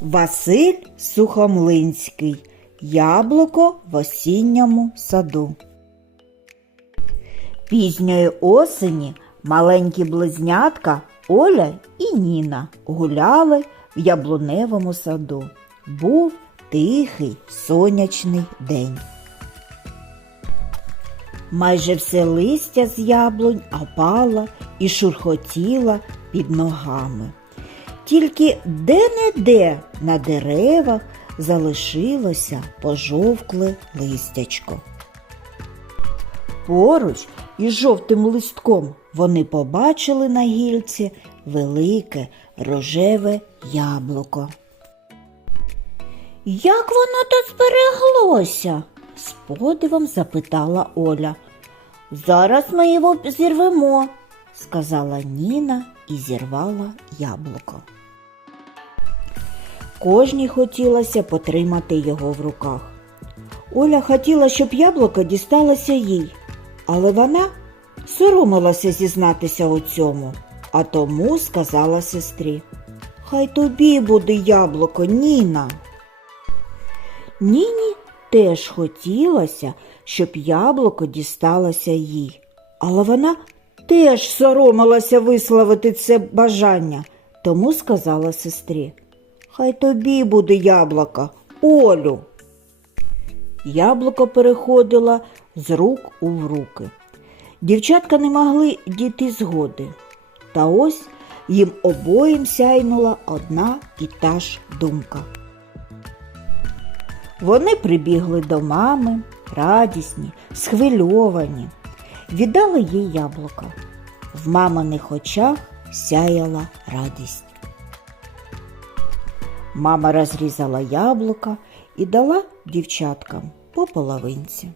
Василь Сухомлинський. Яблуко в осінньому саду. Пізньої осені маленькі близнятка Оля і Ніна гуляли в яблуневому саду. Був тихий сонячний день. Майже все листя з яблунь опало і шурхотіло під ногами. Тільки де-не-де на деревах залишилося пожовкле листячко. Поруч із жовтим листком вони побачили на гільці велике рожеве яблуко. Як воно тут збереглося? з подивом запитала Оля. Зараз ми його зірвемо, сказала Ніна і зірвала яблуко. Кожній хотілося потримати його в руках. Оля хотіла, щоб яблуко дісталося їй, але вона соромилася зізнатися у цьому, а тому сказала сестрі. Хай тобі буде яблуко, Ніна. Ніні теж хотілося, щоб яблуко дісталося їй, але вона теж соромилася висловити це бажання, тому сказала сестрі. Хай тобі буде яблуко, Олю. Яблуко переходило з рук у руки. Дівчатка не могли дійти згоди. Та ось їм обоїм сяйнула одна і та ж думка. Вони прибігли до мами, радісні, схвильовані, віддали їй яблука. В маминих очах сяяла радість. Мама розрізала яблука і дала дівчаткам по половинці.